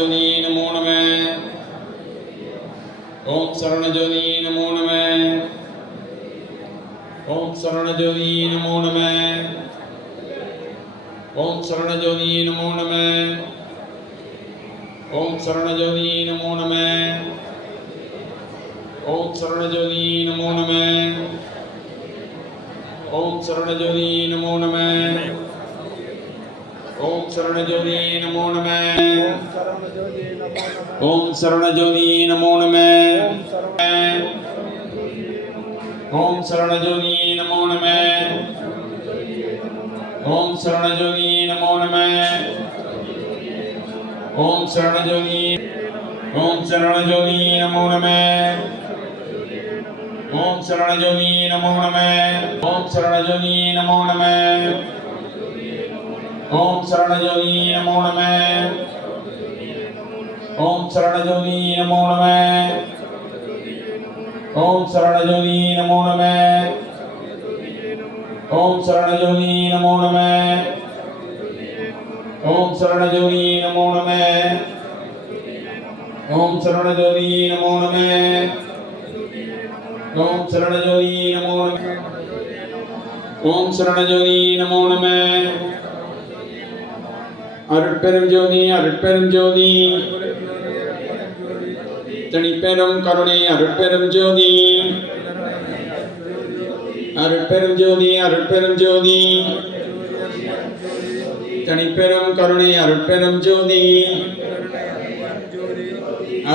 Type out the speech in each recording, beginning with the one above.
नमो नमः। ओम शरणज्योति नमो नमः। ओम शरणज्योति नमो नमः। ओम शरणज्योति नमो नमः। ओम शरणज्योति नमो नमः। ओम शरणज्योति नमो नमः। ओम शरणज्योति नमो नमः। ओम शरणज्योति नमो नमः। ओम शरणज्योति नमो नमः। ओम शरणज्योति नमो नमः। ओम शरणज्योति नमो नमः। ओम शरणज्योति ओम शरणज्योति नमो नमः। ओम शरणज्योति नमो नमः। ओम शरणज्योति नमो नमः। ओम शरणज्योति नमो नमः। ओम शरणज्योति नमो नमः। ओम शरणज्योति नमो नमः। ओम शरणज्योति नमो नमः। ओम शरणज्योति नमो नमः। ओम शरणज्योति नमो नमः। ओम शरणज्योति नमो नमः। ओम शरणज्योति नमो नमः। அருட்பெரும் ஜோதி அருட்பெரும் ஜோதி தனிப்பெரும் கருணை அருட்பெரும் ஜோதி அருட்பெரும் ஜோதி அருட்பெரும் ஜோதி தனிப்பெரும் கருணை அருட்பெரும் ஜோதி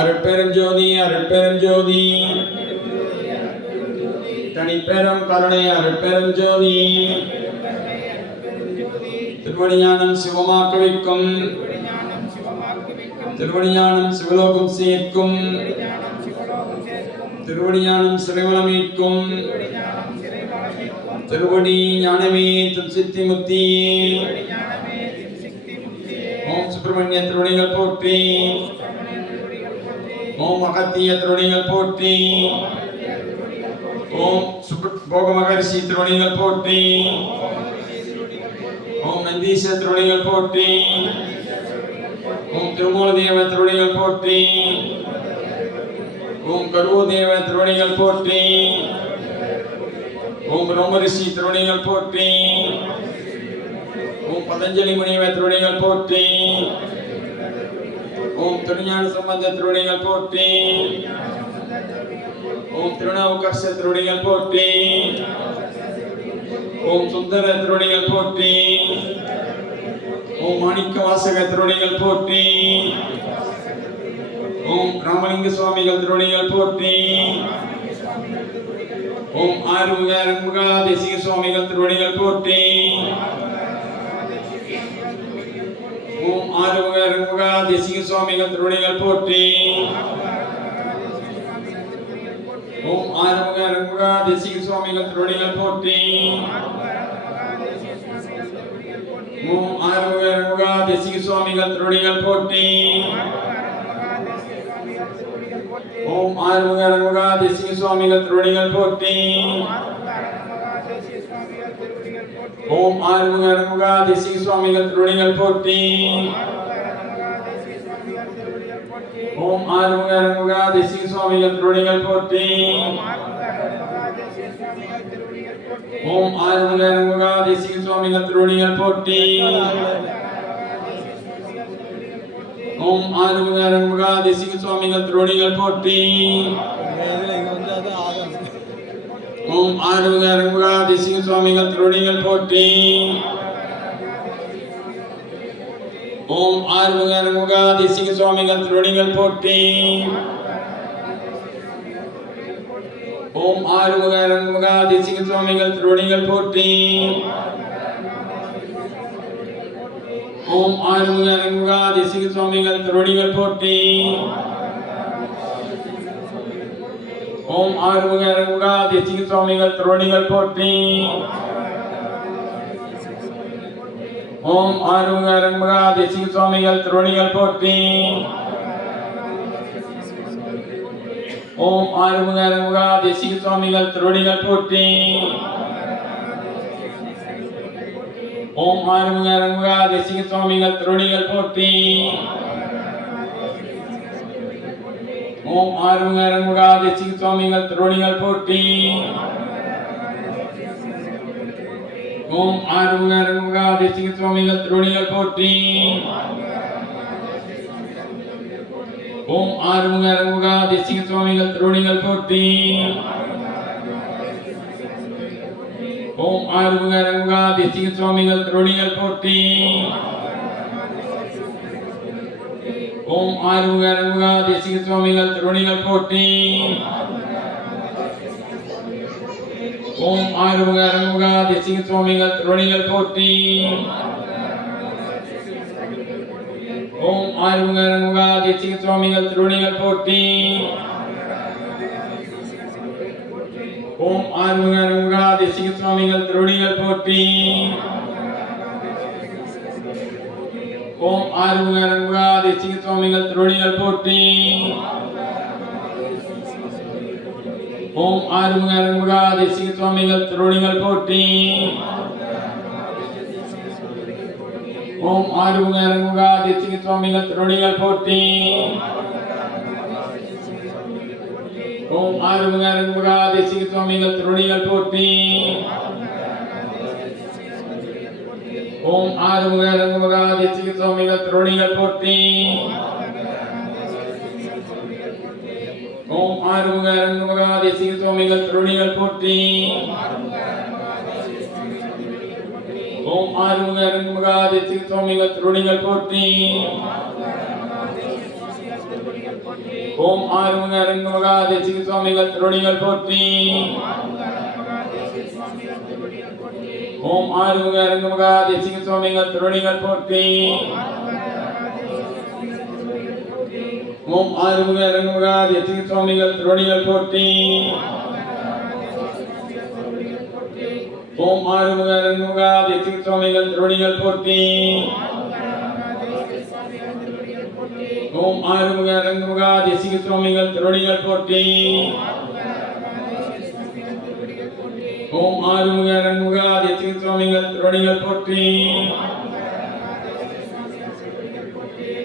அருட்பெரும் ஜோதி அருட்பெரும் ஜோதி தனிப்பெரும் கருணை அருட்பெரும் ஜோதி திருவடிஞானம் சிவமாக்க வைக்கும் திருவடிஞானம் சிவலோகம் சேர்க்கும் திருவடிஞானம் சிறைவலம் மீட்கும் திருவடி ஞானமே சித்தி முத்தி. ஓம் சுப்பிரமணிய திருவடிகள் போற்றி. ஓம் அகத்திய திருவடிகள் போற்றி. ஓம் போக மகரிஷி திருவடிகள் போற்றி. ஓம் நந்தீச திருவடிகள் போற்றி. ஓம் திருமூலதேவ திருவடிகள் போற்றி. ஓம் கருவதேவ திருவடிகள் போற்றி. ஓம் பிரம்மரிஷி திருவடிகள் போற்றி. ஓம் பதஞ்சலி முனிவ திருவடிகள் போற்றி. ஓம் திருஞான சம்பந்த திருவடிகள் போற்றி. ஓம் திருநாவுக்கரச திருவடிகள் போற்றி. ஓம் சுந்தர திருவடிகள் போற்றி. ஓம் மாணிக்க வாசக திருவடிகள் போற்றி. ஓம் ராமலிங்க சுவாமிகள் திருவடிகள் போற்றி. ஓம் ஆறுமுக அருள்முக தேசிக சுவாமிகள் திருவடிகள் போற்றி. ஓம் ஆறுமுக அருள்முக தேசிக சுவாமிகள் திருவடிகள் போற்றி. ஓம் ஆறுமுக அருள்முக தேசிக சுவாமிகள் திருவடிகள் போற்றி. ஓம் ஆறுமுக அருள்முக தேசிக சுவாமிகள் திருவடிகள் போற்றி. ஓம் ஆறுமுக அருள்முக தேசிக சுவாமிகள் திருவடிகள் போற்றி. ஓம் ஆறுமுக அருள்முக தேசிக சுவாமிகள் திருவடிகள் போற்றி. ஓம் ஆறுமுக அருள்முக தேசிக சுவாமிகள் திருவடிகள் போற்றி. ஓம் ஆறுமுக அருள்முக தேசிக சுவாமிகள் திருவடிகள் போற்றி. ஓம் ஆறுமுக அருள்முக தேசிக சுவாமிகள் திருவடிகள் போற்றி. ஓம் ஆறுமுக அருள்முக தேசிக சுவாமிகள் திருவடிகள் போற்றி. ஓம் ஆறுமுக அருள்முக தேசிக சுவாமிகள் திருவடிகள் போற்றி. ஓம் ஆறுமுக அருள்முக தேசிக சுவாமிகள் திருவடிகள் போற்றி. ஓம் ஆறுமுக அருள்முக தேசிக சுவாமிகள் திருவடிகள் போற்றி. ஓம் ஆறுமுக அருள்முக தேசிக சுவாமிகள் திருவடிகள் போற்றி. ஓம் ஆறுமுக அருள்முக தேசிக சுவாமிகள் திருவடிகள் போற்றி. ஓம் ஆறுமுக அருள்முக தேசிக சுவாமிகள் திருவடிகள் போற்றி. ஓம் ஆறுமுக அருள்முக தேசிக சுவாமிகள் திருவடிகள் போற்றி. ஓம் ஆறுமுக அரண்முகா தேசிக சுவாமிகள் திருவடிகள் போற்றி. ஓம் ஆறுமுக அரண்முகா தேசிக சுவாமிகள் திருவடிகள் போற்றி. ஓம் ஆறுமுக அரண்முகா தேசிக சுவாமிகள் திருவடிகள் போற்றி. ஓம் ஆறுமுக அரண்முகா தேசிக சுவாமிகள் திருவடிகள் போற்றி. ஓம் ஆறுமுக அரண்முகா தேசிக சுவாமிகள் திருவடிகள் போற்றி. ஓம் ஆறுமுக அரண்முகா தேசிக சுவாமிகள் திருவடிகள் போற்றி. ஓம் ஆறுமுக அரண்முகா தேசிக சுவாமிகள் திருவடிகள் போற்றி. ஓம் ஆறுமுக அரண்முகா தேசிக சுவாமிகள் திருவடிகள் போற்றி. ஓம் ஆறுமுக அரண்முகா தேசிக சுவாமிகள் திருவடிகள் போற்றி. ஓம் ஆறுமுக அரண்முகா தேசிக சுவாமிகள் திருவடிகள் போற்றி. ஓம் ஆறுமுக அரண்முகா தேசிக சுவாமிகள் திருவடிகள் போற்றி. ஓம் ஆறுமுக அரண்முகா தேசிக சுவாமிகள் திருவடிகள் போற்றி. ஓம் ஆறுமுக அரண்முகா தேசிக சுவாமிகள் திருவடிகள் போற்றி. ஓம் ஆறுமுக அரண்முகா தேசிக சுவாமிகள் திருவடிகள் போற்றி. ஓம் ஆறுமுக அரண்முகா தேசிக சுவாமிகள் திருவடிகள் போற்றி. ஓம் ஆறுமுக அரண்முகா தேசிக சுவாமிகள் திருவடிகள் போற்றி. ஓம் ஆறுமுக அரண்முகா தேசிக சுவாமிகள் திருவடிகள் போற்றி. ஓம் ஆறுமுக அரண்முகா தேசிக சுவாமிகள் திருவடிகள் போற்றி. ஓம் ஆறுமுக அரண்முகா தேசிக சுவாமிகள் திருவடிகள் போற்றி. ஓம் ஆறுமுக அரண்முகா தேசிக சுவாமிகள் திருவடிகள் போற்றி. ஓம் ஆறுமுக அரண்முகா தேசிக சுவாமிகள் திருவடிகள் போற்றி.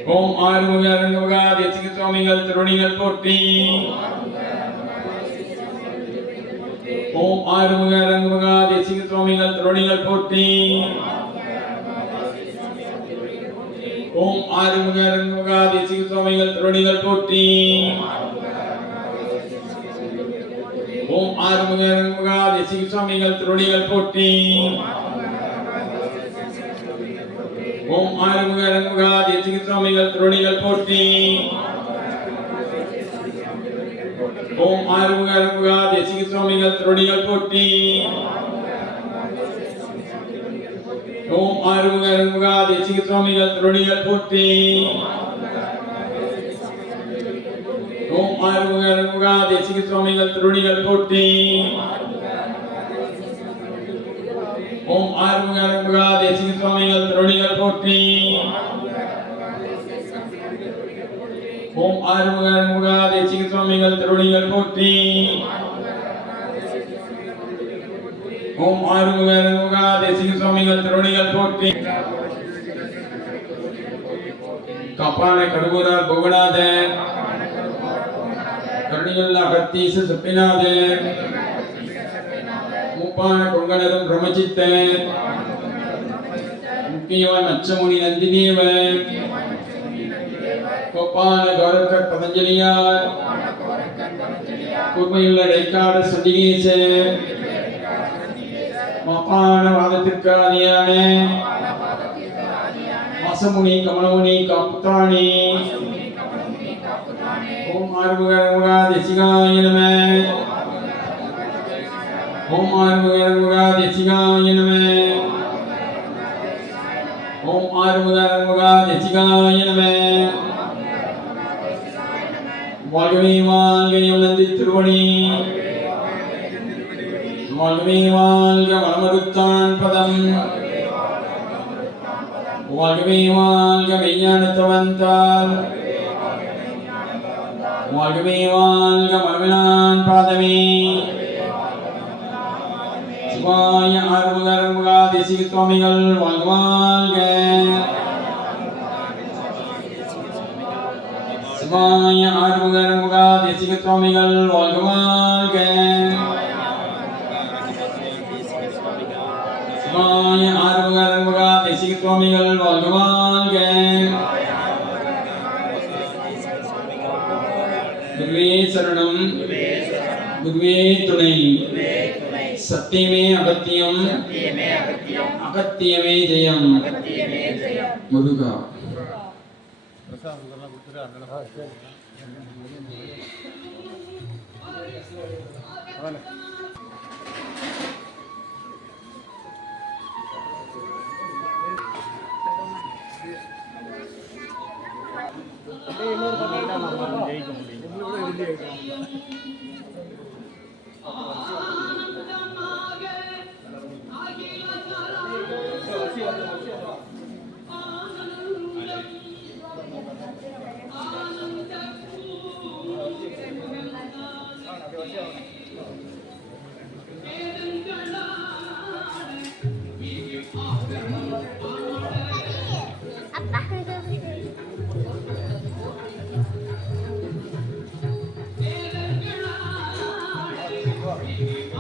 ஓம் ஆறுமுக அரண்முகா தேசிக சுவாமிகள் திருவடிகள் போற்றி. ஓம் ஆறுமுக அரண்முகா தேசிக சுவாமிகள் திருவடிகள் போற்றி. ஓம் ஆறுமுக அரண்முகா தேசிக சுவாமிகள் திருவடிகள் போற்றி. ஓம் ஆறுமுக அரண்முகா தேசிக சுவாமிகள் திருவடிகள் போற்றி. ஓம் ஆறுமுக அரண்முகா தேசிக சுவாமிகள் திருவடிகள் போற்றி. ஓம் ஆறுமுக அரண்முகா தேசிக சுவாமிகள் திருவடிகள் போற்றி. ஓம் ஆறுமுக அரண்முகா தேசிக சுவாமிகள் திருவடிகள் போற்றி. ஓம் ஆறுமுக அரண்முகா தேசிக சுவாமிகள் திருவடிகள் போற்றி. ஓம் ஆறுமுக அரண்முகா தேசிக சுவாமிகள் திருவடிகள் போற்றி. ஓம் ஆறுமுக அரண்முகா தேசிக சுவாமிகள் திருவடிகள் போற்றி. ஓம் ஆறுமுக அரண்முகா தேசிக சுவாமிகள் திருவடிகள் போற்றி. கப்பான கடுகுரார் புகநாதன் கருணியுள்ள அகத்தீச சுப்பிநாதன் மூப்பான கொங்கணரும் பிரம்மச்சித்தன் முக்கியவான் அச்சமுனி நந்திதேவன் கொப்பான கௌரவர் பதஞ்சலியார் கூர்மையுள்ள இடைக்காட சண்டிகேசன் மாப்பான வாதத்திற்கு ஆதியான வாசமுனி கமலமுனி காப்புத்தானி. ஓம் ஆறுமுக அரண்முகா தேசிகாய நம. ஓம் ஆறுமுக அரண்முகா தேசிகாய நம. ஓம் ஆறுமுக அரண்முகா தேசிகாய நம. வாழ்கவே வாழ்க நந்தி திருவடி. வாழ்கவே வாழ்க வளமறுத்தான் பதம். வாழ்கவே வாழ்க மெய்ஞானத்தவந்தால். வாழ்கவே வாழ்க மரபினான் பாதமே. சிவாய ஆறுமுக அரண்முகா தேசிக சுவாமிகள் வாழ்க வாழ்க. சிவாய ஆறுமுக அருமுகா தேசிக சுவாமிகள் வாழ்க வாழ்க. சிவாய ஆறுமுக அருமுகா தேசிக சுவாமிகள் வாழ்க வாழ்க. குருவே சரணம், குருவே துணை. சத்தியமே அகத்தியம், அகத்தியமே ஜெயம். முருகா.